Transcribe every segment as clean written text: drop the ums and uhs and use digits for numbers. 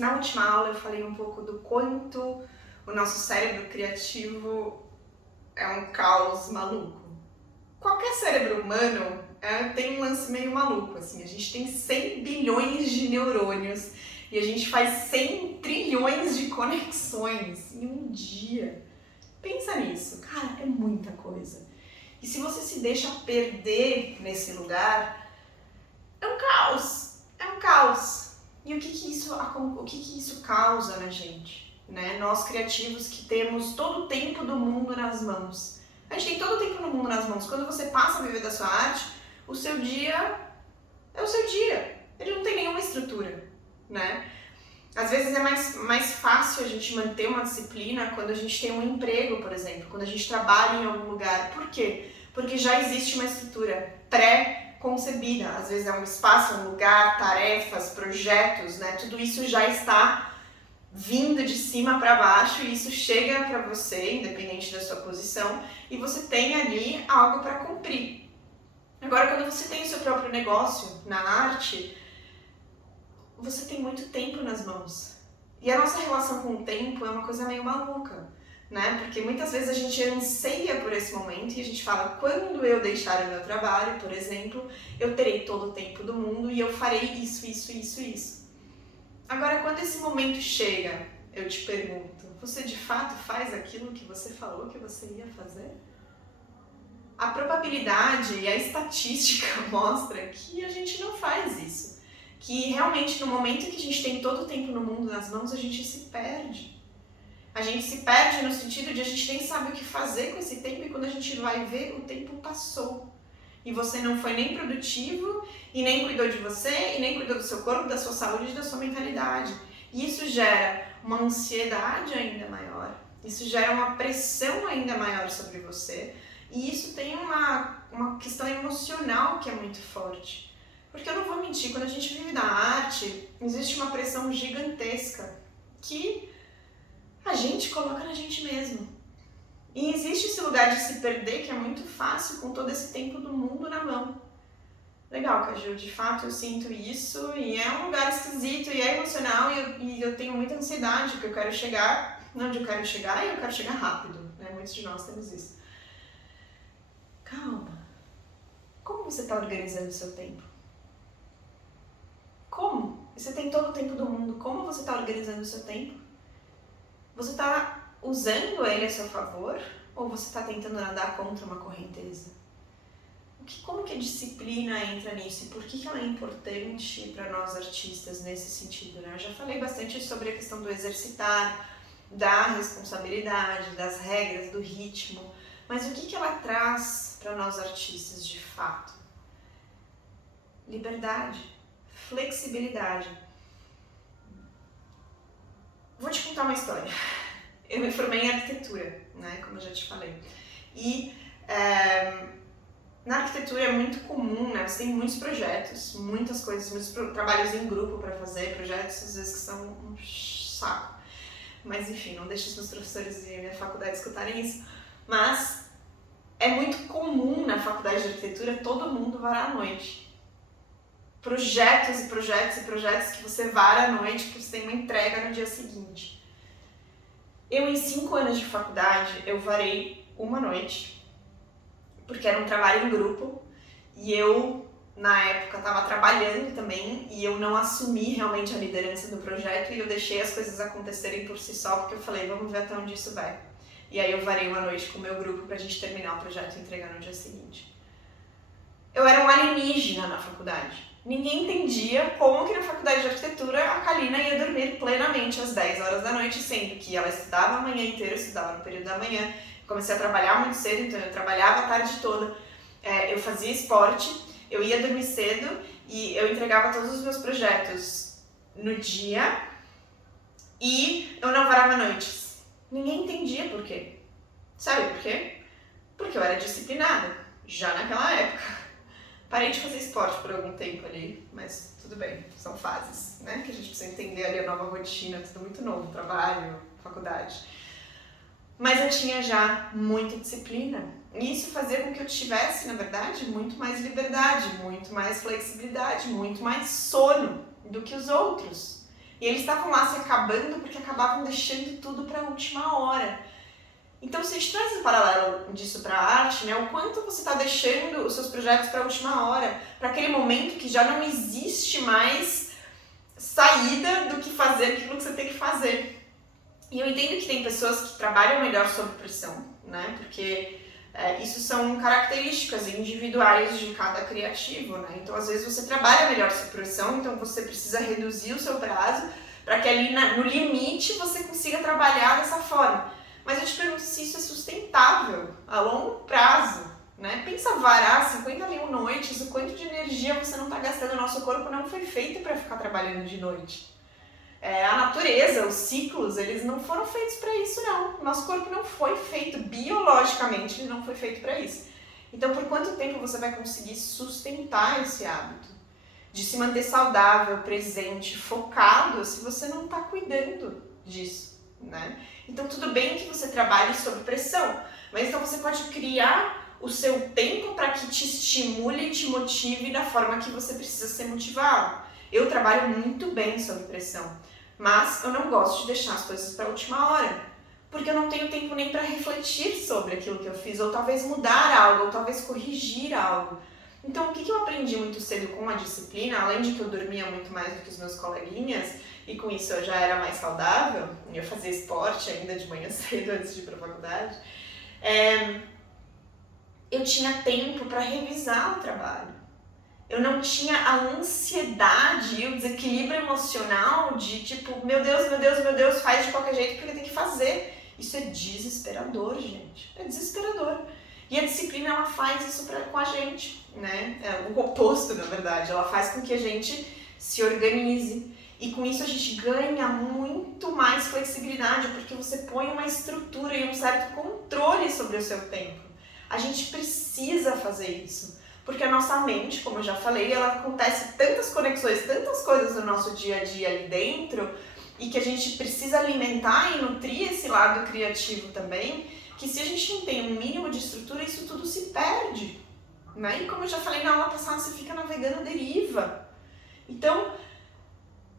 Na última aula eu falei um pouco do quanto o nosso cérebro criativo é um caos maluco. Qualquer cérebro humano tem um lance meio maluco, assim, a gente tem 100 bilhões de neurônios e a gente faz 100 trilhões de conexões em um dia. Pensa nisso, cara, é muita coisa. E se você se deixa perder nesse lugar, é um caos, é um caos. E o que isso causa na gente? Né? Nós criativos que temos todo o tempo do mundo nas mãos. A gente tem todo o tempo no mundo nas mãos. Quando você passa a viver da sua arte, o seu dia é o seu dia. Ele não tem nenhuma estrutura, né? Às vezes é mais fácil a gente manter uma disciplina quando a gente tem um emprego, por exemplo, quando a gente trabalha em algum lugar. Por quê? Porque já existe uma estrutura pré-concebida. Às vezes é um espaço, um lugar, tarefas, projetos, né? Tudo isso já está vindo de cima para baixo e isso chega para você, independente da sua posição, e você tem ali algo para cumprir. Agora, quando você tem o seu próprio negócio na arte, você tem muito tempo nas mãos. E a nossa relação com o tempo é uma coisa meio maluca, né? Porque muitas vezes a gente anseia por esse momento e a gente fala, quando eu deixar o meu trabalho, por exemplo, eu terei todo o tempo do mundo e eu farei isso. Agora, quando esse momento chega, eu te pergunto, você de fato faz aquilo que você falou que você ia fazer? A probabilidade e a estatística mostra que a gente não faz isso. Que realmente no momento que a gente tem todo o tempo no mundo nas mãos, a gente se perde. A gente se perde no sentido de a gente nem sabe o que fazer com esse tempo e quando a gente vai ver, o tempo passou. E você não foi nem produtivo, e nem cuidou de você, e nem cuidou do seu corpo, da sua saúde e da sua mentalidade. E isso gera uma ansiedade ainda maior, isso gera uma pressão ainda maior sobre você, e isso tem uma questão emocional que é muito forte. Porque eu não vou mentir, quando a gente vive da arte, existe uma pressão gigantesca que a gente coloca na gente mesmo. E existe esse lugar de se perder que é muito fácil com todo esse tempo do mundo na mão. Legal, Caju, de fato eu sinto isso e é um lugar esquisito e é emocional e eu tenho muita ansiedade porque eu quero chegar onde eu quero chegar e eu quero chegar rápido, né? Muitos de nós temos isso. Calma. Como você está organizando o seu tempo? Como? Você tem todo o tempo do mundo. Como você está organizando o seu tempo? Você está usando ele a seu favor ou você está tentando nadar contra uma correnteza? Como que a disciplina entra nisso e por que ela é importante para nós artistas nesse sentido, né? Eu já falei bastante sobre a questão do exercitar, da responsabilidade, das regras, do ritmo, mas o que ela traz para nós artistas de fato? Liberdade, flexibilidade. Vou te contar uma história. Eu me formei em arquitetura, né, como eu já te falei. E na arquitetura é muito comum, né, você tem muitos projetos, muitas coisas, muitos trabalhos em grupo para fazer, projetos às vezes que são um saco. Mas enfim, não deixe os meus professores e a minha faculdade escutarem isso. Mas é muito comum na faculdade de arquitetura todo mundo varar à noite. Projetos que você vara à noite porque você tem uma entrega no dia seguinte. Eu, em 5 anos de faculdade, eu varei uma noite, porque era um trabalho em grupo, e eu, na época, estava trabalhando também, e eu não assumi realmente a liderança do projeto, e eu deixei as coisas acontecerem por si só, porque eu falei, vamos ver até onde isso vai. E aí eu varei uma noite com o meu grupo pra gente terminar o projeto e entregar no dia seguinte. Eu era um alienígena na faculdade. Ninguém entendia como que na faculdade de arquitetura a Kalina ia dormir plenamente às 10 horas da noite, sendo que ela estudava a manhã inteira, eu estudava no período da manhã, comecei a trabalhar muito cedo, então eu trabalhava a tarde toda, eu fazia esporte, eu ia dormir cedo e eu entregava todos os meus projetos no dia e eu não varava noites. Ninguém entendia por quê. Sabe por quê? Porque eu era disciplinada, já naquela época. Parei de fazer esporte por algum tempo ali, mas tudo bem, são fases, né? Que a gente precisa entender ali a nova rotina, tudo muito novo, trabalho, faculdade. Mas eu tinha já muita disciplina. E isso fazia com que eu tivesse, na verdade, muito mais liberdade, muito mais flexibilidade, muito mais sono do que os outros. E eles estavam lá se acabando porque acabavam deixando tudo para a última hora. Então, se a gente traz o paralelo disso para a arte, né, o quanto você está deixando os seus projetos para a última hora, para aquele momento que já não existe mais saída do que fazer aquilo que você tem que fazer. E eu entendo que tem pessoas que trabalham melhor sob pressão, né, porque isso são características individuais de cada criativo, né, então às vezes você trabalha melhor sob pressão, então você precisa reduzir o seu prazo para que ali no limite você consiga trabalhar dessa forma. Mas eu te pergunto se isso é sustentável a longo prazo, né? Pensa varar 51 noites, o quanto de energia você não está gastando. O nosso corpo não foi feito para ficar trabalhando de noite. A natureza, os ciclos, eles não foram feitos para isso, não. O nosso corpo não foi feito, biologicamente, ele não foi feito para isso. Então, por quanto tempo você vai conseguir sustentar esse hábito de se manter saudável, presente, focado, se você não está cuidando disso, né? Então, tudo bem que você trabalhe sob pressão, mas então você pode criar o seu tempo para que te estimule e te motive da forma que você precisa ser motivado. Eu trabalho muito bem sob pressão, mas eu não gosto de deixar as coisas para a última hora, porque eu não tenho tempo nem para refletir sobre aquilo que eu fiz, ou talvez mudar algo, ou talvez corrigir algo. Então, o que eu aprendi muito cedo com a disciplina, além de que eu dormia muito mais do que os meus coleguinhas, e com isso eu já era mais saudável, eu fazia esporte ainda de manhã cedo antes de ir para a faculdade, eu tinha tempo para revisar o trabalho. Eu não tinha a ansiedade e o desequilíbrio emocional de tipo, meu Deus, faz de qualquer jeito porque tem que fazer. Isso é desesperador, gente. É desesperador. E a disciplina, ela faz isso com a gente, né? É o oposto, na verdade. Ela faz com que a gente se organize. E com isso a gente ganha muito mais flexibilidade, porque você põe uma estrutura e um certo controle sobre o seu tempo. A gente precisa fazer isso, porque a nossa mente, como eu já falei, ela acontece tantas conexões, tantas coisas no nosso dia a dia ali dentro, e que a gente precisa alimentar e nutrir esse lado criativo também, que se a gente não tem um mínimo de estrutura, isso tudo se perde, né? E como eu já falei na aula passada, você fica navegando à deriva. Então,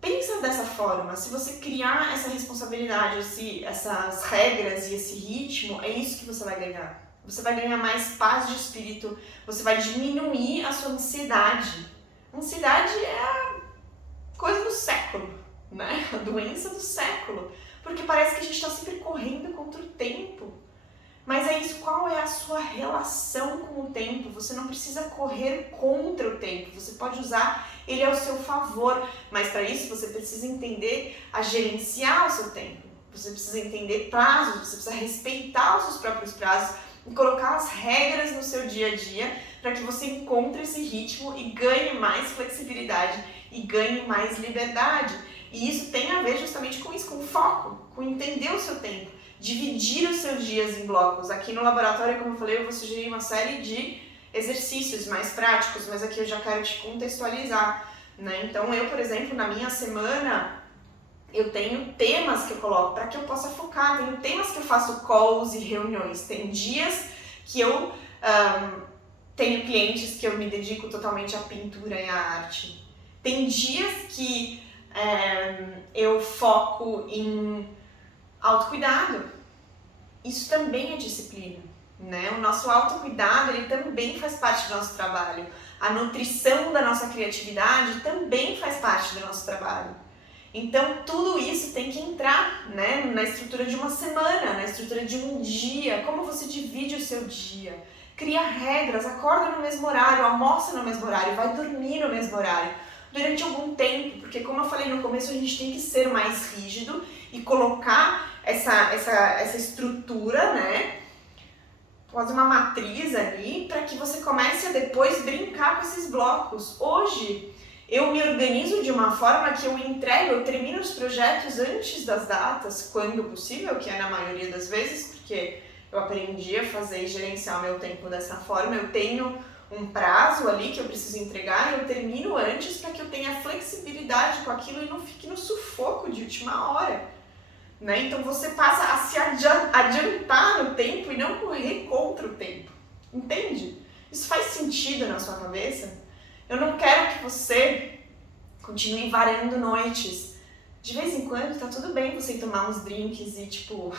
pensa dessa forma, se você criar essa responsabilidade, essas regras e esse ritmo, é isso que você vai ganhar. Você vai ganhar mais paz de espírito, você vai diminuir a sua ansiedade. A ansiedade é a coisa do século, né? A doença do século. Porque parece que a gente está sempre correndo contra o tempo. Mas é isso, qual é a sua relação com o tempo? Você não precisa correr contra o tempo, você pode usar ele ao seu favor. Mas para isso você precisa entender a gerenciar o seu tempo. Você precisa entender prazos, você precisa respeitar os seus próprios prazos e colocar as regras no seu dia a dia para que você encontre esse ritmo e ganhe mais flexibilidade e ganhe mais liberdade. E isso tem a ver justamente com isso, com foco, com entender o seu tempo, dividir os seus dias em blocos. Aqui no laboratório, como eu falei, eu vou sugerir uma série de exercícios mais práticos, mas aqui eu já quero te contextualizar, né? Então eu, por exemplo, na minha semana, eu tenho temas que eu coloco para que eu possa focar, tenho temas que eu faço calls e reuniões, tem dias que eu tenho clientes que eu me dedico totalmente à pintura e à arte, tem dias que eu foco em autocuidado. Isso também é disciplina, né? O nosso autocuidado, ele também faz parte do nosso trabalho. A nutrição da nossa criatividade também faz parte do nosso trabalho. Então, tudo isso tem que entrar, né, na estrutura de uma semana, na estrutura de um dia, como você divide o seu dia. Cria regras, acorda no mesmo horário, almoça no mesmo horário, vai dormir no mesmo horário, durante algum tempo, porque como eu falei no começo, a gente tem que ser mais rígido e colocar essa estrutura, né, quase uma matriz ali, para que você comece a depois brincar com esses blocos. Hoje, eu me organizo de uma forma que eu termino os projetos antes das datas, quando possível, que é na maioria das vezes, porque eu aprendi a fazer e gerenciar o meu tempo dessa forma. Eu tenho um prazo ali que eu preciso entregar e eu termino antes para que eu tenha flexibilidade com aquilo e não fique no sufoco de última hora, né? Então você passa a se adiantar no tempo e não correr contra o tempo, entende? Isso faz sentido na sua cabeça? Eu não quero que você continue varando noites De vez em quando tá tudo bem você ir tomar uns drinks e tipo,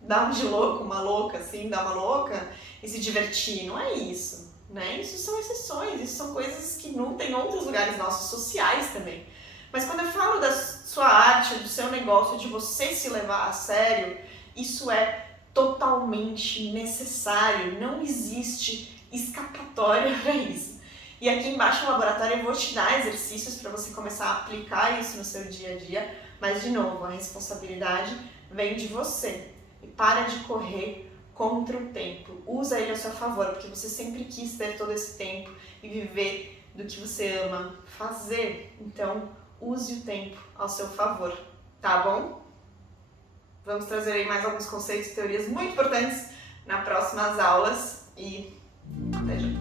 dar um de louco, uma louca, assim, dar uma louca e se divertir. Não é isso, né? Isso são exceções, isso são coisas que não tem em outros lugares nossos, sociais também. Mas quando eu falo da sua arte, do seu negócio, de você se levar a sério, isso é totalmente necessário, não existe escapatória para isso. E aqui embaixo no laboratório eu vou te dar exercícios para você começar a aplicar isso no seu dia a dia, mas de novo, a responsabilidade vem de você. E para de correr contra o tempo, usa ele a seu favor, porque você sempre quis ter todo esse tempo e viver do que você ama fazer. Então, use o tempo ao seu favor, tá bom? Vamos trazer aí mais alguns conceitos e teorias muito importantes nas próximas aulas e até já!